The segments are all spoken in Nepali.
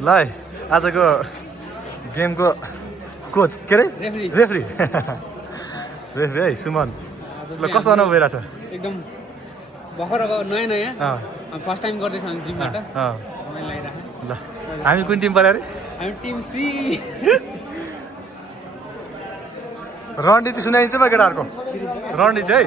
ल है आजको गेमको कोच के अरे रेफ्री रेफ्री है सुमन ल कस्तो अनुभव भइरहेछ एकदम भर्खर अब नयाँ नयाँ फर्स्ट टाइम गर्दैछ हामी जिमबाट ल हामी कुन टिम पर्यो अरे हामी टिम सी रणनीति सुनाइन्छ म केटाहरूको रणनीति है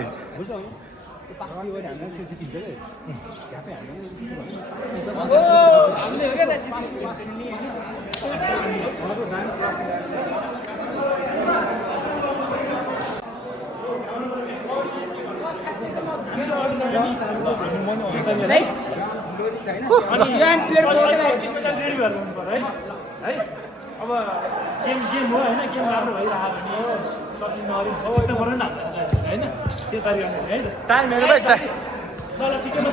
अब गेम हो होइन गेम राम्रो भइरहेको भने होइन त्यो तरिका है त टाइम हेर्नु भाइ टाइम ल ठिकै छ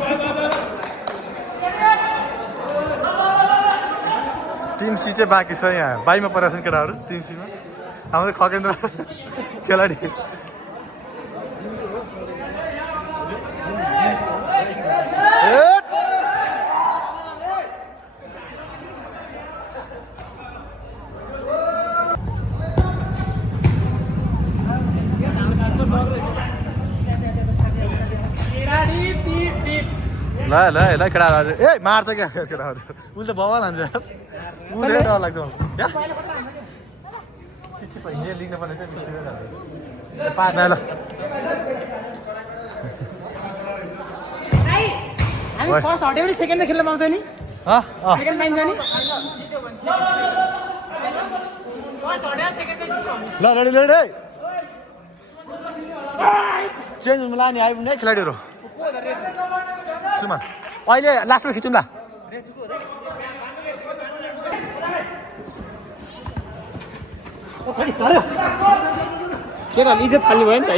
टिम सी चाहिँ बाँकी छ यहाँ बाईमा परेको छन् केटाहरू टिम सीमा हाम्रो खगेन्द्र खेलाडी ल ल ल केटाहरू ए मार्छ क्या केटाहरू उसले त बवाल हान्छ यार उसले डर लाग्छ यहाँ लिनु पर्ने ल हामी फर्स्ट हट्यो भने सेकेन्डमा खेल्न पाउँछ नि सेकेन्ड पाइन्छ नि ल रेडी रेडी है चेन्ज हुनु लाने आइपुग्ने खेलाडीहरू सुमन अहिले लास्टमा खिचौँ ल के इज्जत फाल्नु भयो नि त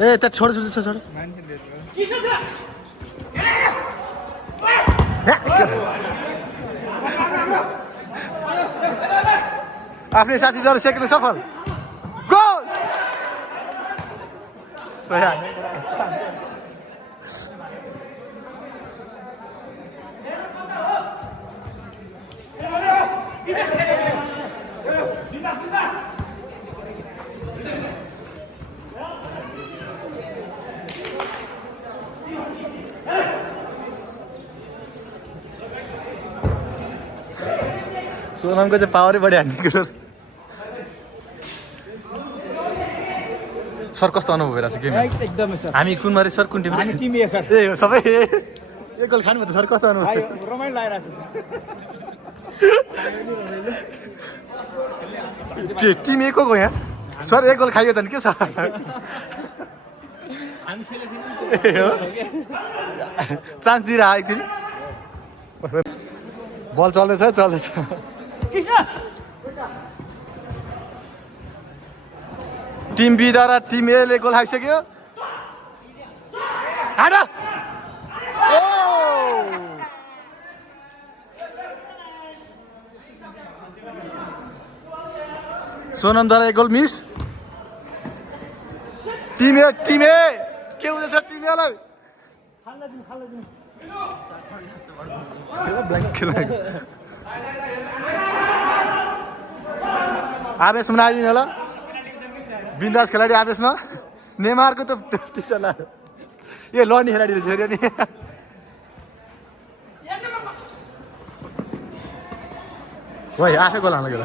ए त्यहाँ छोड छोड छोड आफ्नै साथीद्वारा सेक्नु सफल गोल सोनमको चाहिँ पावरै बढी हान्ने कुरो सर कस्तो अनुभव भइरहेको छ गेम एकदमै सर हामी कुन मारे सर कुन टिम हामी टिम ए सर ए हो सबै एक गोल खानु भयो त सर कस्तो अनुभव रमाइलो लागिरहेको छ टिम ए को यहाँ सर एक गोल खाइयो त नि के छ चान्स दिइरह एकछिन बल चल्दैछ चल्दैछ टिम बीद्वारा टिम एले गोल खाइसक्यो सोनमद्वारा एक गोल मिस टिम ए के हुँदैछ टिम एलाई आवेशमा नआइदिनु होला बिन्दास खेलाडी आवेशमा नेमारको त टिसा लाग्यो ए लड्ने खेलाडी रहेछ नि भाइ आफै गोल हाल्न गयो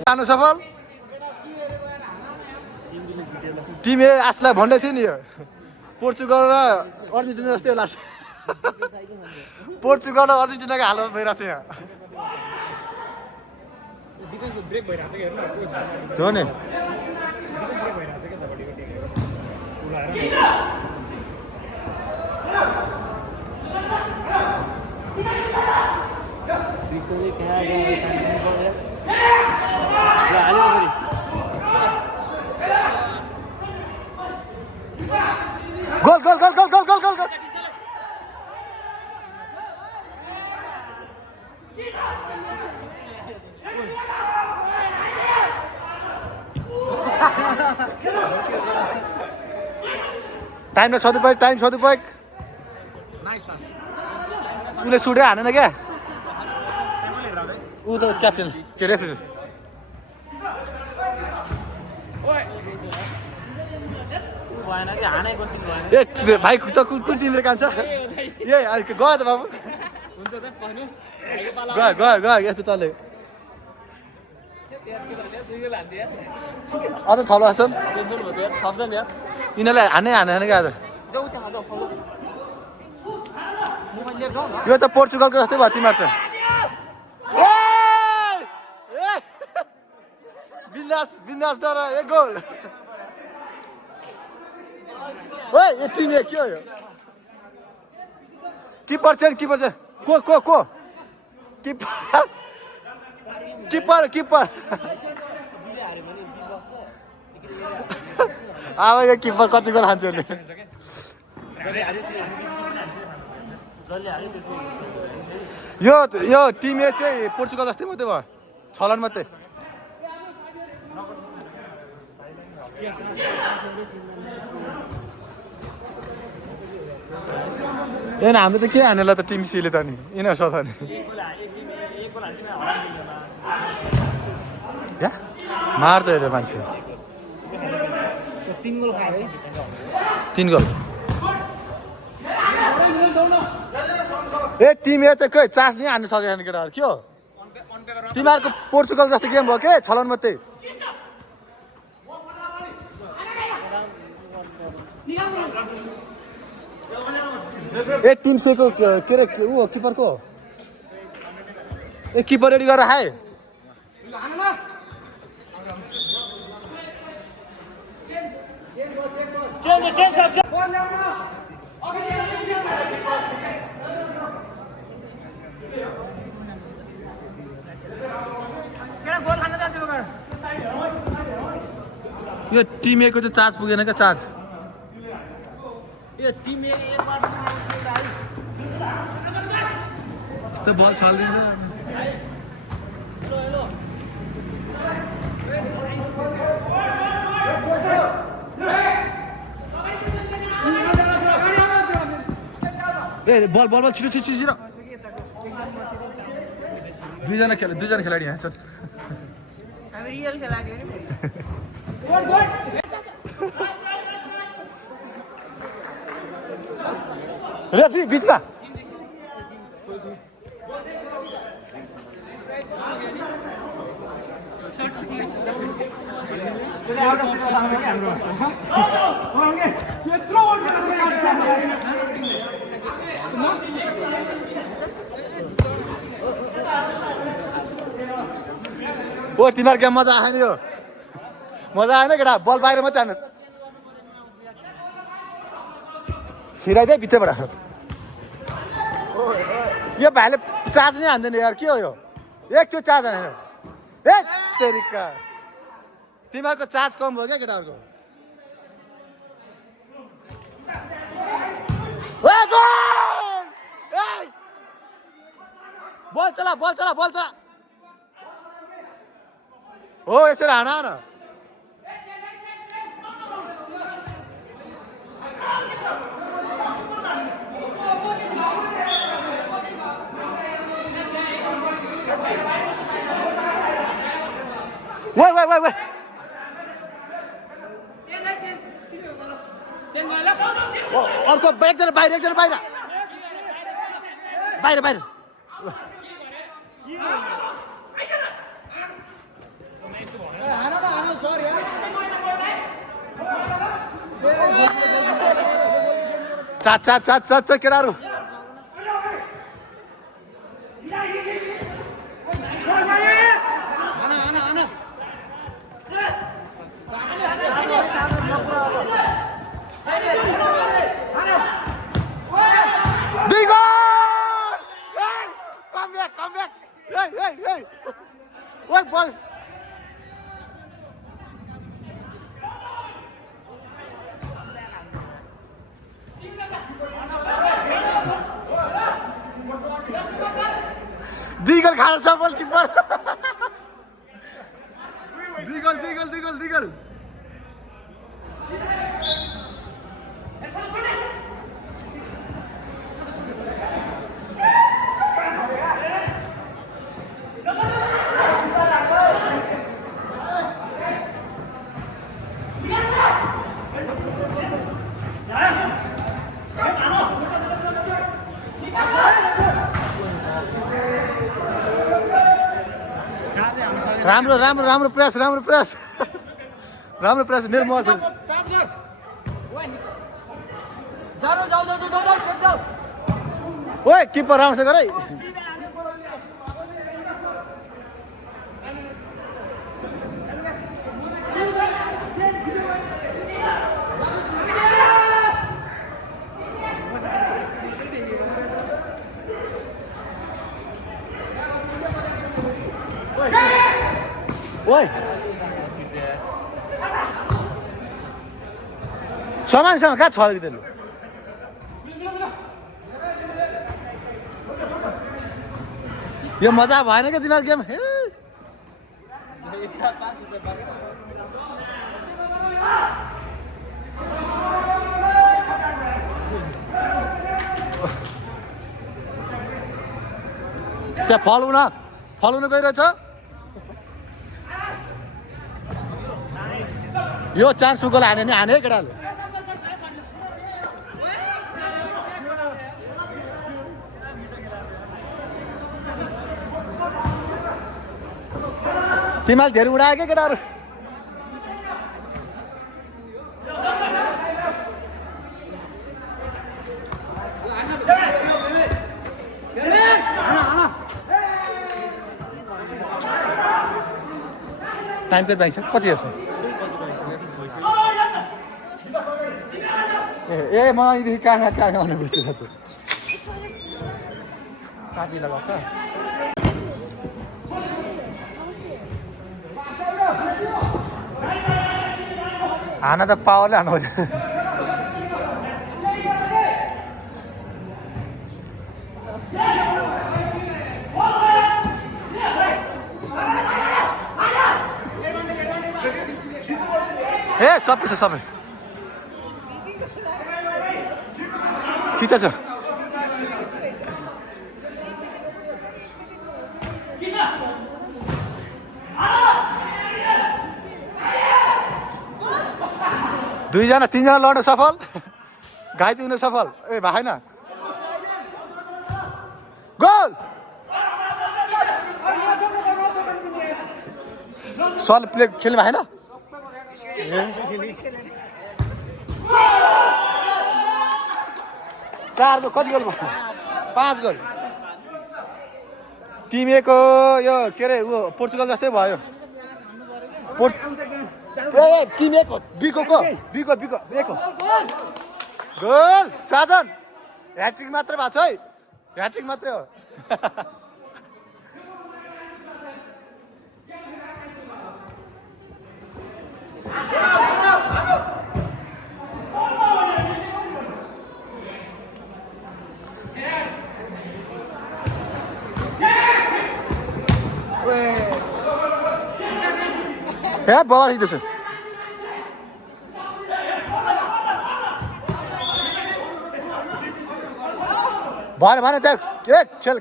जानु सफल टिम ए आशलाई भन्दै थियो नि यो पोर्चुगल र अर्जेन्टिना जस्तै लाग्छ पोर्चुगल र अर्जेन्टिनाको हालत भइरहेको छ यहाँ हो नि goal goal goal goal goal goal goal goal time र सदुपयोग टाइम सदुपयोग उसले सुटै हानेन क्या ऊ त क्याप्टेन के रेफ्री ए भाइ त कुन टिमले कान्छ ए गयो त बाबु गयो गयो गयो यस्तो तले अझ थलो छन् यिनीहरूलाई हाने क्या यो त पोर्चुगलको जस्तै भयो तिमीहरू चाहिँ बिन्दास बिन्दास द्वारा एक गोल ओए यो टिम के हो यो किपर चाहिँ को किपर किपर किपर अब यो किपर कति गोल हान्छ यो टिम चाहिँ पोर्चुगल जस्तै मात्रै भयो छलन मात्रै ए हामीले त के हानेला त टिम सीले त नि यिनीहरू सथा नि मार्छ अहिले मान्छे 3 गोल ए टिम ए त खै चार्ज नै हान्नु सकेको छैन केटाहरू के हो तिमीहरूको पोर्चुगल जस्तो गेम भयो के छलन मात्रै ए टिम सेको के अरे ऊ किपरको ए किपर रेडी गरेर हाए यो टिम ए को चाहिँ चार्ज पुगेन क्या चार्ज यो टिम ए यस्तो बल छालिदिन्छ ए बल बल बल छिटो छिटो छिटो दुईजना खेलाडी यहाँ छन् रेफ्री बिचमा ओ तिमीहरूको गेम मजा आएन यो मजा आएन केटा बल बाहिर मात्रै हान्नुहोस् छिराइदिए बिचबाट यो भाइले चार्ज नै हान्दैन यार के हो यो एकचोटि चार्ज हानेन ए तेरिका तिमीहरूको चार्ज कम भयो क्या केटाहरूको बल चला बल चला बल चला हो यसरी हान न Wait. अर्को एकजना बाहिर एकजना बाहिर बाहिर बाहिर चाच केटाहरू Come back! Hey! What ball? खाएर छ बल किपर दिगल राम्रो प्रेस मेरो मोबाइल ओए किपर राम्रो गर है ओए सामानसँग कहाँ छ अलिकति लु यो मजा भएन क्या तिमीहरू गेम त्यहाँ फल हुन गइरहेछ यो चान्स गोल हाने नि हाने केटाले तिमीले धेरै उडायो क्या केटाहरू टाइम कति बाइक छ कति हेर्छ ए म यहाँदेखि कहाँ आउने बसिरहेको छु चाबी लगाएको छ हाना त पावरले हान्नु ए सबै छ सबै खिचा छ दुईजना तीनजना लड्न सफल घाइते हुन सफल ए भएन गोल सल प्ले खेल्नु भएन चार गोल कति गोल भयो 5 गोल टिम एको यो के अरे ऊ पोर्चुगल जस्तै भयो ए टिम एको बिको गोल साजन ह्याट्रिक मात्रै भएको छ है ह्याट्रिक मात्रै हो ए बल हिँड्दैछ भएन त्यहाँ के खेल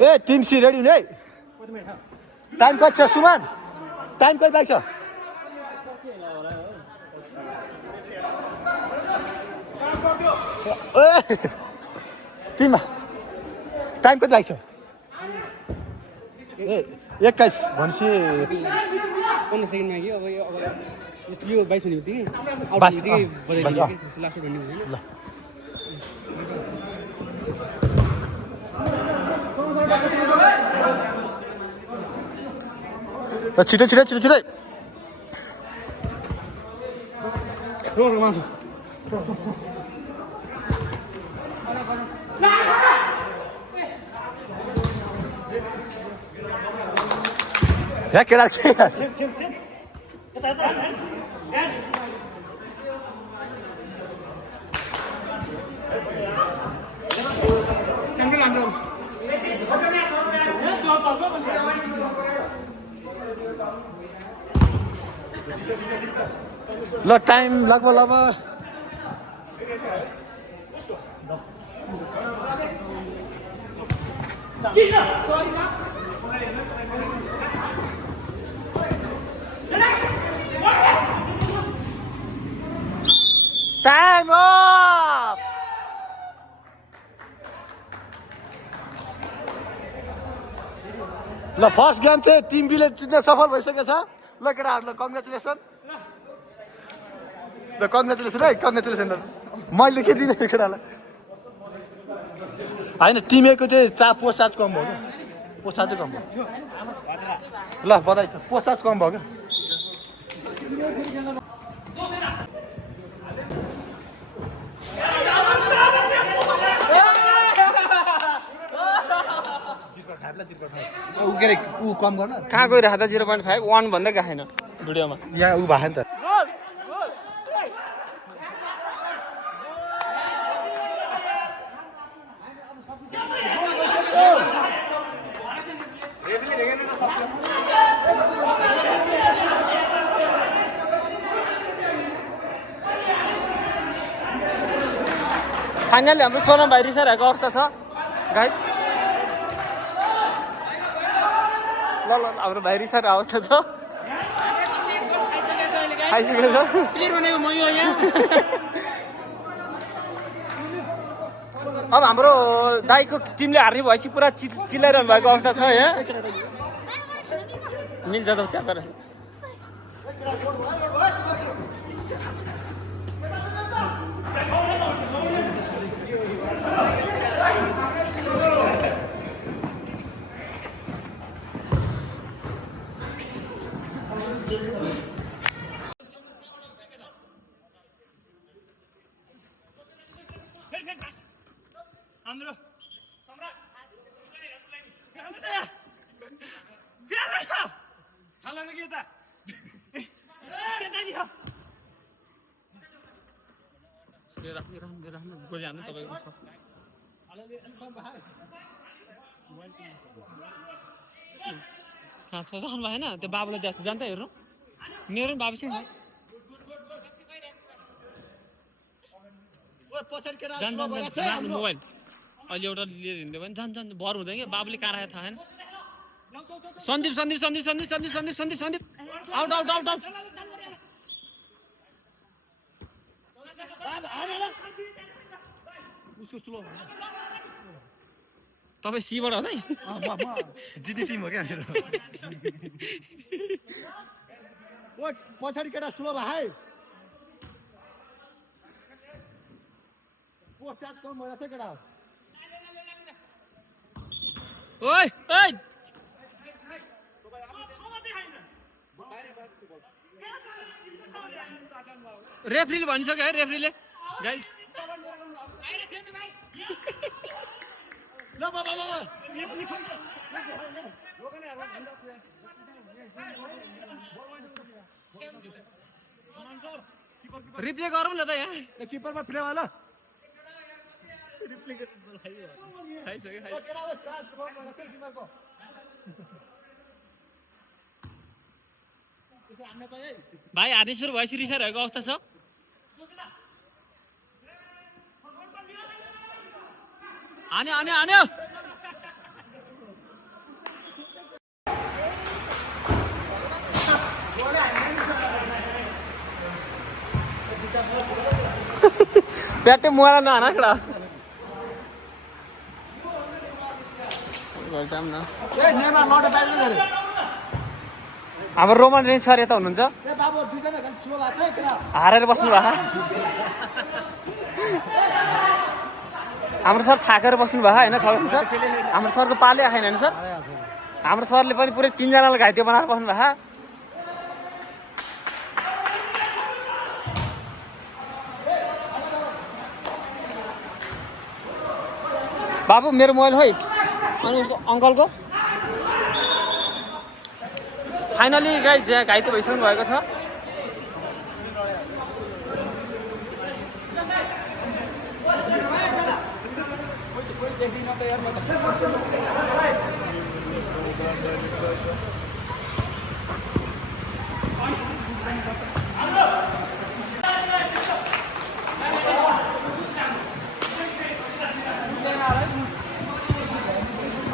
ए टिम सी रेडी हुने है टाइम कति छ सुमन टाइम कति बाइक छ टिममा टाइम कति बाइक छ ए 21 भनेपछि 15 सेकेन्डमा कि अब यो 22 हुने बित्तिकै लास्ट भन्ने हुँदैन ल छिटै यहाँ केटा के ल टाइम लगभग टाइम अफ ल फर्स्ट गेम चाहिँ टिम बीले जित्न सफल भइसकेको छ ल केटाहरु ल कङ्ग्रेचुलेसन ल कङ्ग्रेचुलेसन है कङ्ग्रेचुलेसन मैले के दिने केटालाई होइन टिम ए को चाहिँ पोस्ट चार्ज कम भयो क्या पोस्ट चार्ज कम भयो ल बधाई छ पोस्ट चार्ज कम भयो क्या ऊ कम गर्न कहाँ गइरहेको त 0.5 1 भन्दै गएन भिडियोमा यहाँ ऊ भयो नि त फाइनली हाम्रो सोनम भाइ रिसाइरहेको अवस्था छ गाइज ल ल हाम्रो भाइ रिसाइरहेको अवस्था छ खाइसकेको छ अब हाम्रो दाइको टिमले हार्ने भएपछि पुरा चिल्लाइरहनु भएको अवस्था छ यहाँ मिल्छ त त्यहाँ तर हाम्रो राख्नु भएन त्यो बाबुलाई जस्तो जान्छ हेर्नु मेरो बाबु चाहिँ मोबाइल अहिले एउटा लिएर हिँड्यो भने जान्छ भर हुँदैन क्या बाबुले कहाँ राखेको थाहा छैन Sandeep Sandeep Sandeep Sandeep Sandeep Sandeep Sandeep Sandeep out out out out उसको स्लो तपाईँ सीबाट हो है जिती टिम हो क्या मेरो ओ पछाडि केटा स्लो भाइ पोस्ट चार्ज कम भइरहेछ केटा ओइ ओइ रेफ्रीले भनिसक्यो है रेफ्रीले गाइस ल बाबा रिप्ले गरौँ न त यहाँ किपरमा प्ले भयो ल खाइसक्यो भाइ हार्ने सुरु भएपछि रिसाइरहेको अवस्था छ हान्यो हान्यो हान्यो ब्याटे मुहारा नहान कडा हाम्रो रोमन रेन्ज सर यता हुनुहुन्छ हारेर बस्नु भएको हाम्रो सर थाकेर बस्नु भएको होइन खबर सर हाम्रो सरको पाले आएन होइन सर हाम्रो सरले पनि पुरै 3 जनालाई घाइते बनाएर बस्नु भएको बाबु मेरो मोबाइल है अनि उसको अङ्कलको फाइनली गाइज यहाँ घाइते भइसक्नु भएको छ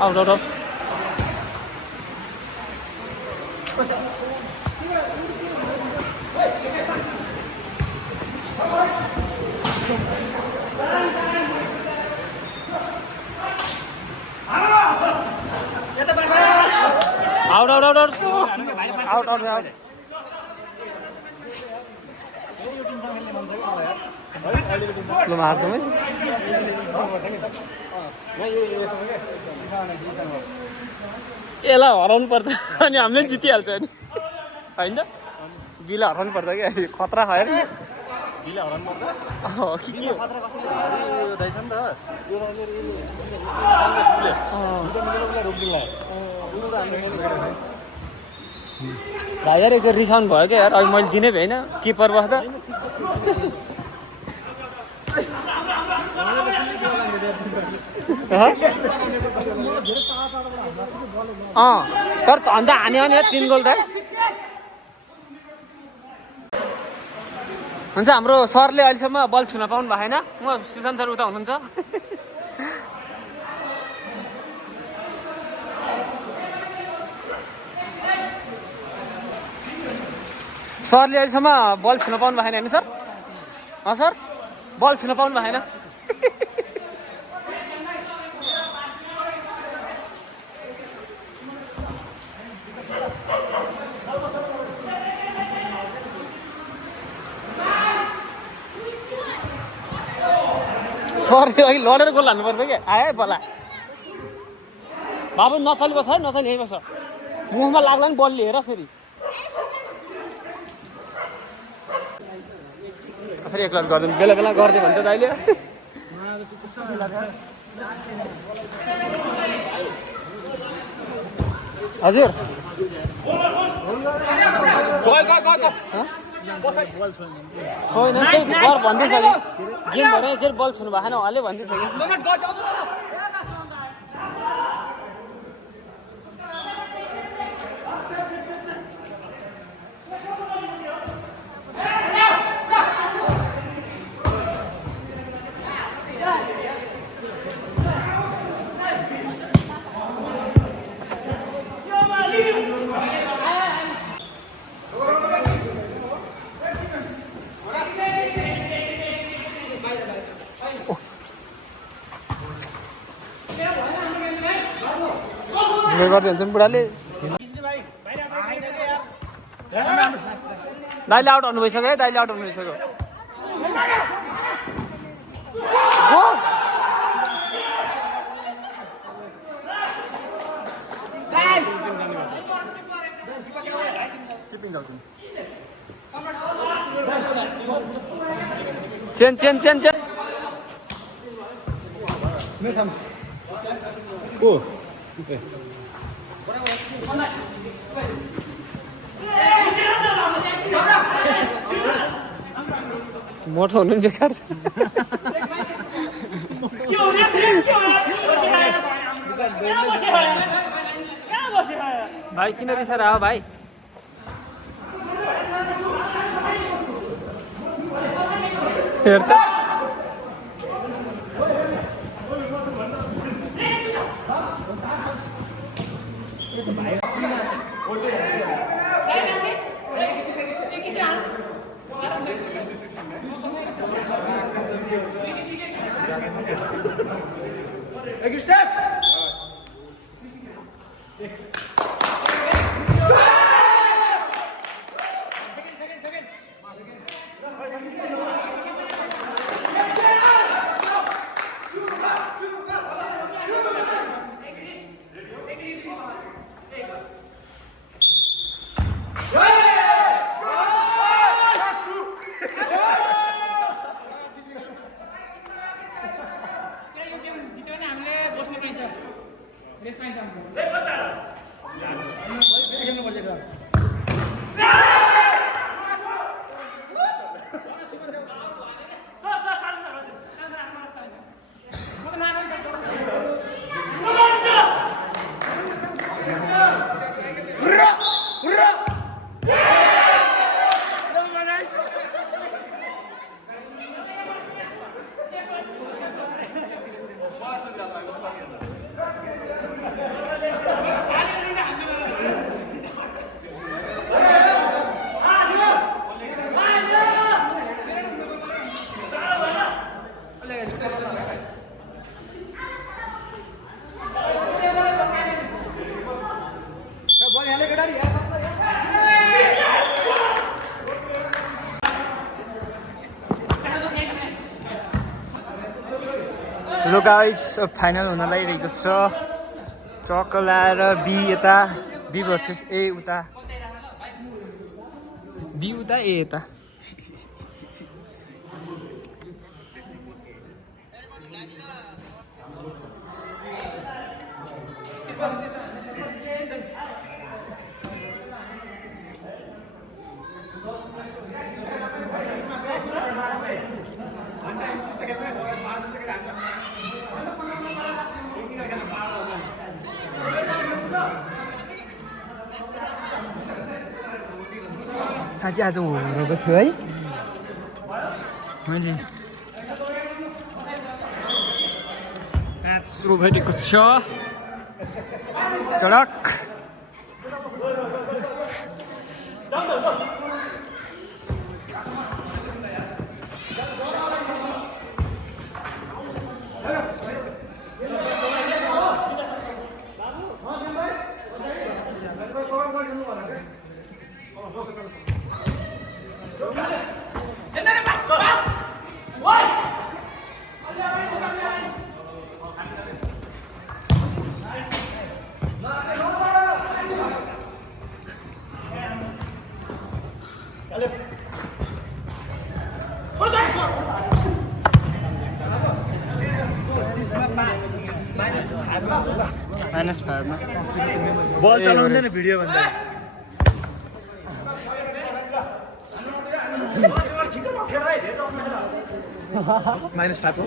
out out out out out out out out out ल मार्दमै यसलाई हराउनु पर्छ अनि हामीले जितिहाल्छ नि होइन गिला हराउनु पर्छ क्या खतरा खाएर गिला हराउनु पर्छ के हो रहेछ नि त भाइ यार एक रिसाउनु भयो क्या यार अहिले मैले दिनै भएन किपर बस्दा तर अन्त हान्यो भने 3 गोल त हुन्छ हाम्रो सरले अहिलेसम्म बल छुन पाउनु भएको छैन म सुशान्त सर उता हुनुहुन्छ सरले अहिलेसम्म बल छुन पाउनु भएको छैन होइन सर सर बल छुन पाउनु भएको छैन सरले अघि लडेर गोल हान्नु पर्दैन क्या आयो बला बाबु नचली बस है नचली यहीँ बस मुखमा लाग्ला नि बल लिएर फेरि फेरि एक लट गरिदिनु बेला बेला गरिदियो भने त दाइले हजुर छैन त्यही गर भन्दैछ कि गेम भने चाहिँ बल छुनु भएको छैन उहाँले भन्दैछ कि गरिदिन्छ नि बुढाले दाइले आउट हुनु भइसक्यो है दाइले आउट हुनु भइसक्यो चेन चेन चेन चेन मोटो हुनु नि बेकार भाइ किन रिसाएर आयो भाइ हेर त हेलो गाइस फाइनल हुन लागिरहेको छ चक्कला र बी यता बी भर्सेस ए उता बी उता ए यता साँच्चै आज होरेको थियो है मैले म्याच सुरु भइरहेको छ चडक माइनस फाइभमा बल चलाउँदैन भिडियो भन्दा -5 हो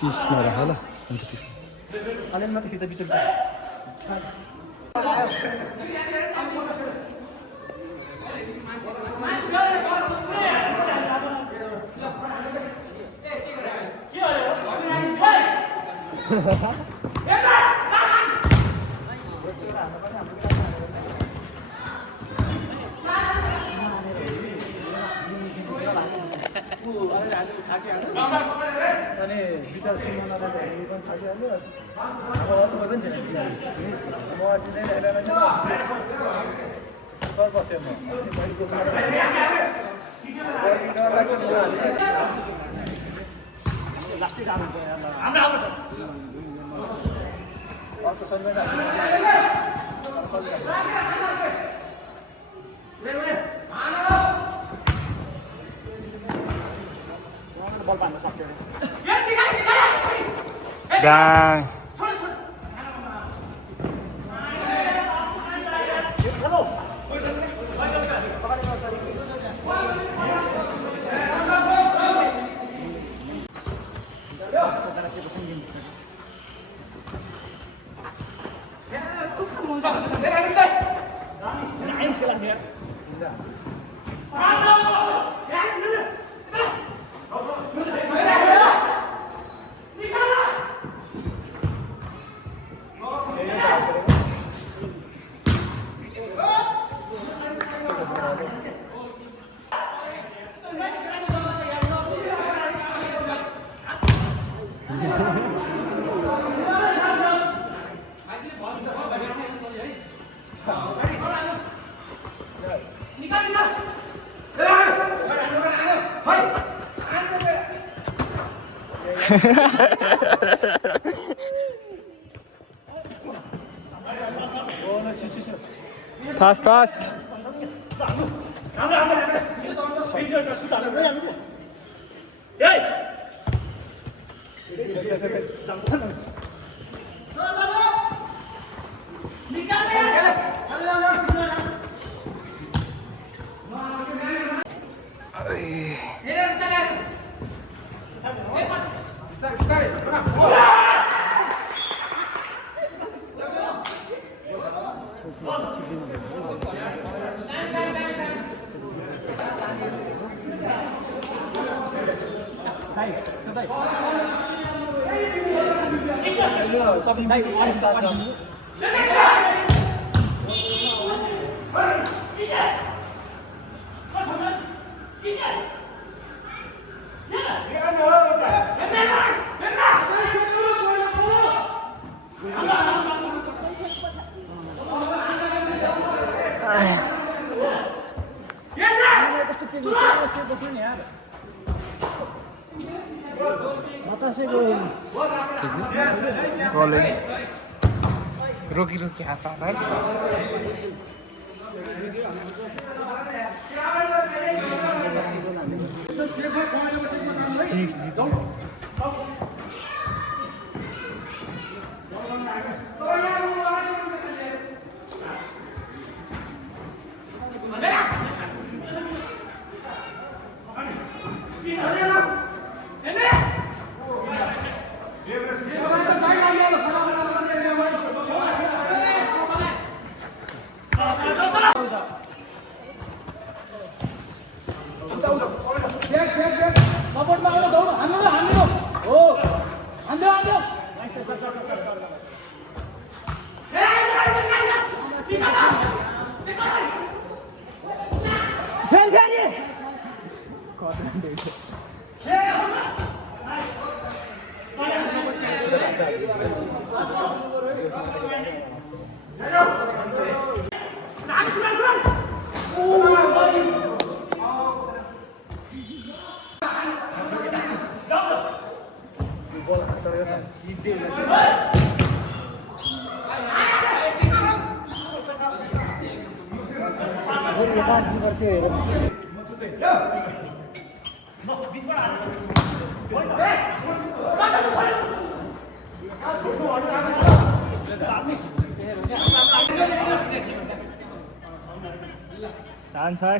30 मा राख ल हुन्छ 30 अलिअलि मात्रै खिच्दा बिचो अनि विचार सिनेमा पनि थाकिहाल्यो अब पनि छैन म अझै बस्यो म लास्टै राम्रो अर्को समय बल पार्न सक्यो गाङ फास्ट फास्ट रोकी रोकी हात हात चान्स है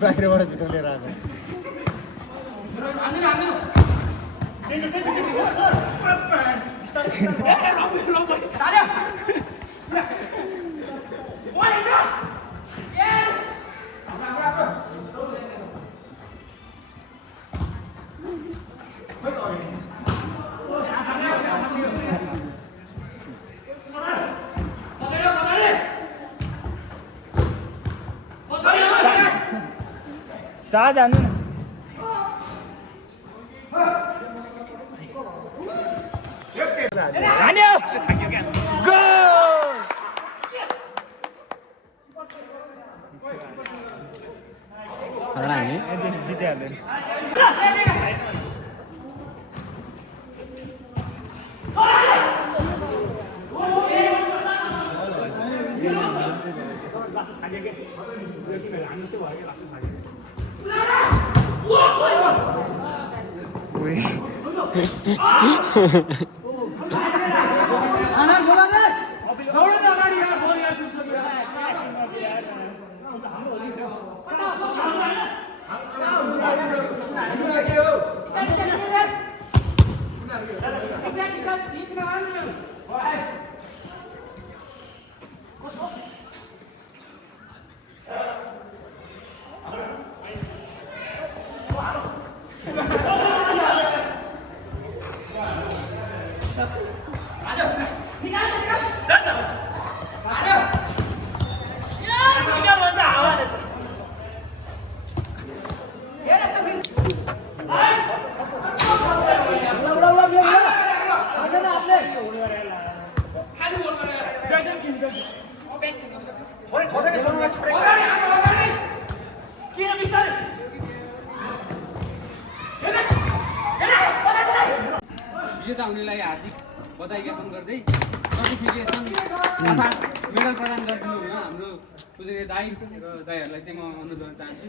बाहिरबाट भित्र लिएर आएको चाह जानु न हान्यो गोल खतरा नि देश जितिहाल्यो विजेता हुनेलाई हार्दिक बधाई ज्ञापन गर्दै सर्टिफिकेसन तथा मेडल प्रदान गरिदिनु हुन हाम्रो पूजनीय दाइ र दाइहरूलाई चाहिँ म अनुरोध गर्न चाहन्छु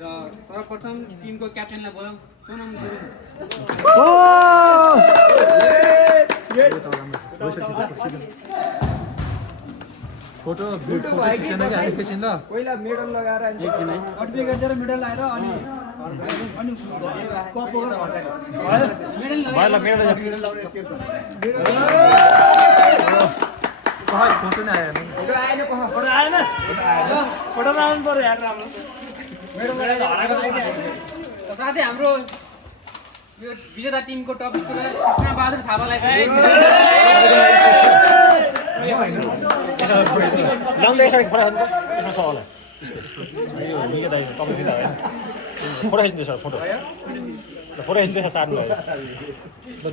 र सर्वप्रथम टिमको क्याप्टेनलाई बोलाउँ सोनम फोटो खिचेन कि एकैछिन ल पहिला मेडल लगाएर एकछिन है सर्टिफिकेट दिएर मेडल लगाएर अनि कप बोकेर घर जाने मेडल मेडल लगाउने खै फोटो नै आएन फोटो आएन कहाँ फोटो आएन फोटो आउनु पर्यो यार राम्रो साथै हाम्रो यो विजेता टिमको टप स्कोरर कृष्ण बहादुर थापालाई लाउँदै यसरी फोटो हाल्नु यसमा सवाल यो निकै दाइ तपाईँ दिँदा होइन फोटो खिच्नु सर फोटो फोटो खिच्नु त्यसमा सार्नु भयो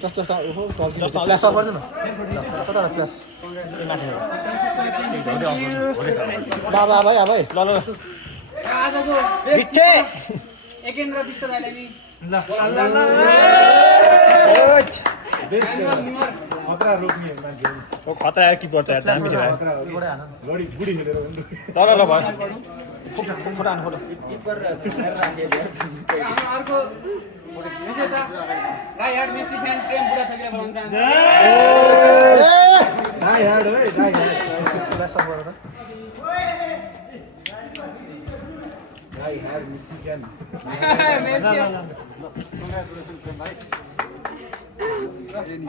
जस्तो फ्ल्यास अफ गर्दैन कताबाट फ्ल्यास बाबा भाइ अब ल ल आजको एकेन्द्र विष्ट दाइलाई नि ओ खतरा यार किपर त यार दामी थियो यार ल ल भयो फोटो हान्नु फोटो हाम्रो अर्को विजेता राईहाट मेस्सी फ्यान प्रेम बुढा थकीले बोलाउन चाहन्छु फ्ल्यास अफ गरेर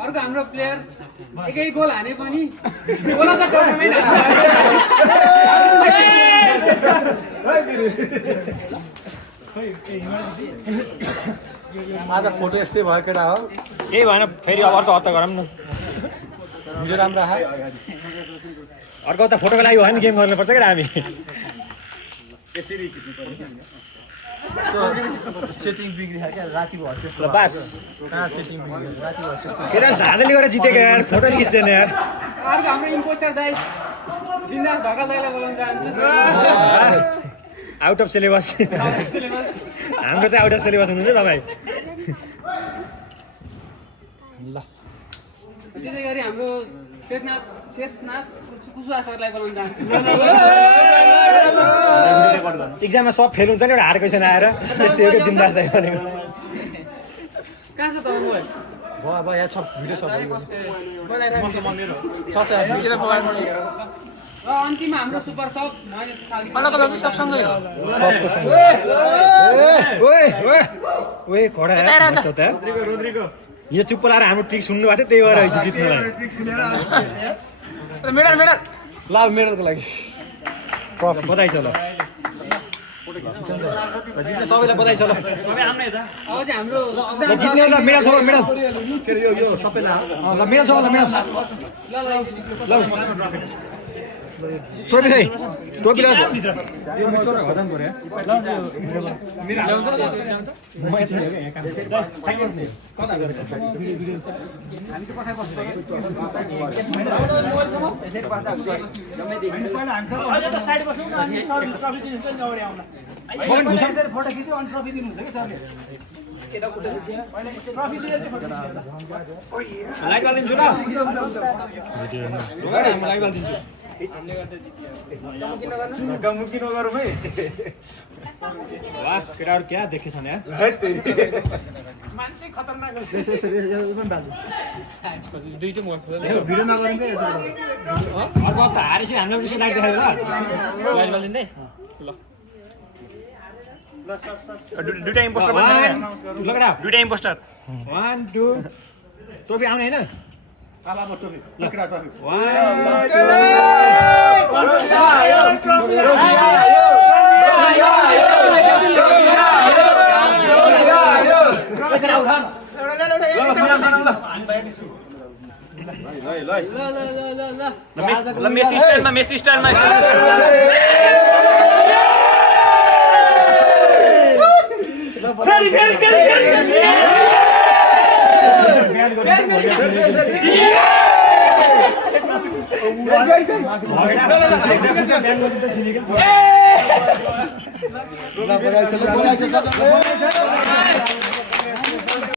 अर्को हाम्रो प्लेयर एकै गोल हाने पनि गोल त टुर्नामेन्ट आज फोटो यस्तै भयो केटा हो केही भएन फेरि अब अर्को हप्ता गरौँ न भिडियो राम्रो आयो अर्को हप्ता फोटोको लागि भयो नि गेम गर्नुपर्छ क्या हामी सेटिङ बिग्रियो क्या राति भयो ल बास कहाँ सेटिङ बिग्रियो राति भयो केटा धाँधली गरेर जितेको यार फोटो नि खिच्दैन यार अर्को हाम्रो इम्पोस्टर दाइ बिन्दास ढकाल दाइलाई बोलाउन चाहन्छु आउट अफ सिलेबस हाम्रो चाहिँ आउट अफ सिलेबस हुनुहुन्छ तपाईँ त्यसै गरी हाम्रो शेषनाथ कुसुवा सरलाई बोलाउन चाहन्छु इक्जाममा सब फेल हुन्छ नि एउटा हार्ड क्वेसन आएर त्यस्तै हो कि दिनदास दाइ भनेको कहाँ छ त मोबाइल भयो यहाँ छ भिडियो छ र अन्तिममा हाम्रो सुपर सब महेश खाली सबसँगै हो सबको सँग ओए खडा यार यो चुप लाएर हाम्रो ट्रिक सुन्नु भएको थियो त्यही भएर जित्नुलाई मेडल मेडल ल मेडलको लागि बधाई छ ल जित्ने सबैलाई बधाई छ ल अब चाहिँ हाम्रो ल जित्ने ल मेडल छ मेडल के अरे यो सबैलाई ल मेडल छ ल मेडल ल टोपी खै टोपी ल यो म चोरा हटाउनु पर्यो अहिले त साइड बस्नु अनि सर ट्रफी दिनुहुन्छ नि अगाडि आउन फोटो खिच्यो अनि ट्रफी दिनुहुन्छ कि सरले ट्रफी दिएर चाहिँ फोटो लाइट बाल दिन्छु ल लाइट बाल दिन्छु गमुकी नगरौँ है वाह केटाहरू क्या देखेछन् यार मान्छे खतरनाक भिडियो नगरौँ क्या अर्को हप्ता हारेपछि हामीलाई पनि लाइट देखाएर ल दुईटा इम्पोस्टर दुईटा इम्पोस्टर 1 2 टोपी आउने होइन आलामा टोपी लकडा टोपी ल मेसी स्टाइलमा बोलाइछ